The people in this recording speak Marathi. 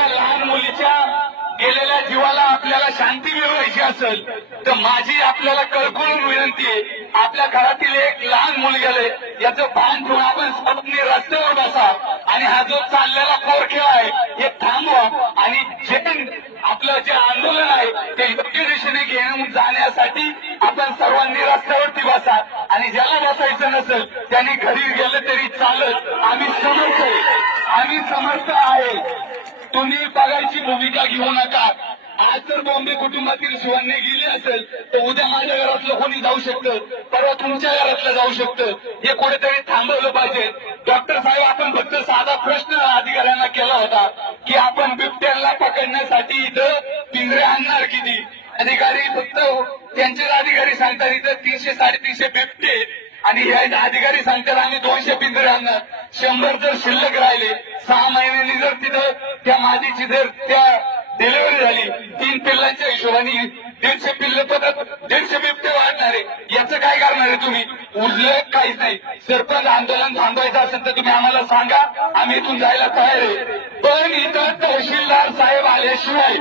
एका लहान मुलीच्या गेलेल्या जीवाला आपल्याला शांती मिळवायची असेल तर माझी आपल्याला कळकळून विनंती आहे आपल्या घरातील एक लहान मुलग्याला याचं भान ठेवून आपण सर्वांनी रस्त्यावर बसा. आणि हा जो चाललेला पोरखेळ आहे हे थांबवा. आणि जे आपलं जे आंदोलन आहे ते योग्य दिशेने घेऊन जाण्यासाठी आपण सर्वांनी रस्त्यावरती बसा. आणि ज्याला बसायचं नसेल त्यांनी घरी गेलं तरी चालत. आम्ही समर्थ आम्ही समर्थ आहे. तुम्ही बघायची भूमिका घेऊ नका. आज जर बॉम्बे कुटुंबातील शिवांनी गेली असेल तर उद्या माझ्या घरातलं कोणी जाऊ शकतं? परवा तुमच्या घरातलं जाऊ शकतं? हे कुठेतरी थांबवलं पाहिजे. डॉक्टर साहेब आपण फक्त साधा प्रश्न अधिकाऱ्यांना केला होता की आपण बिबट्यांना पकडण्यासाठी इथं पिंजरे आणणार किती? अधिकारी फक्त त्यांचे अधिकारी सांगतात इथं तीनशे साडेतीनशे बिबटे आणि हे अधिकारी सांगतात आम्ही दोनशे पिंजरे आणणार. शंभर जर शिल्लक राहिले सहा महिन्यांनी जर तिथं त्या मादीची जर त्या डिलिव्हरी झाली तीन पिल्लांच्या हिशोबाने दीडशे पिल्ल पदक दीडशे बिबटे वाढणार आहे याचं काय करणार आहे तुम्ही? उल्लेख काहीच नाही. सरपंच आंदोलन थांबवायचं असेल तर तुम्ही आम्हाला सांगा आम्ही इथून जायला तयार आहे. पण इथं तहसीलदार साहेब आल्याशिवाय